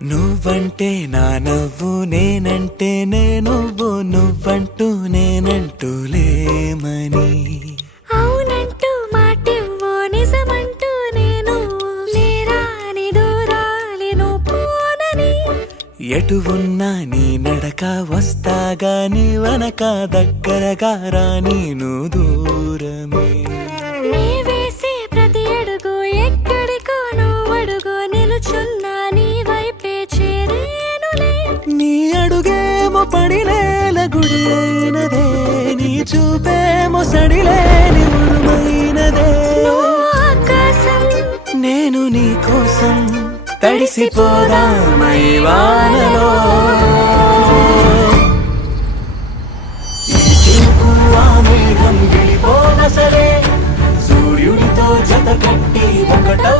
నువ్వంటే నా నవ్వు నేనంటే నువ్వు నువ్వంటూ నేనంటూ లేమని అవునంటూ మాటివ్వు నిజమంటూ నేను లేరాని దూరాలి పోనని ఎటు ఉన్నా నీ నడక వస్తాగా నీ వనక దగ్గరగా రాని నువ్వు దూరమే నీ వేసే ప్రతి అడుగు ఎక్కడికో నువ్వు అడుగు నిలుచున్నా నీ వైపే చేరేనులే నీ అడుగేమో పడినేల గుడి అయినదే నీ చూపేమో సడిలేని ఉరుమైనదే నువ్వు ఆకాశం నేను నీ కోసం తడిసిపోదామై వానలో ఈ చూపు ఆ మేఘం వెళ్ళిపోవసలే సూర్యుడితో జత కట్టి ఒకటో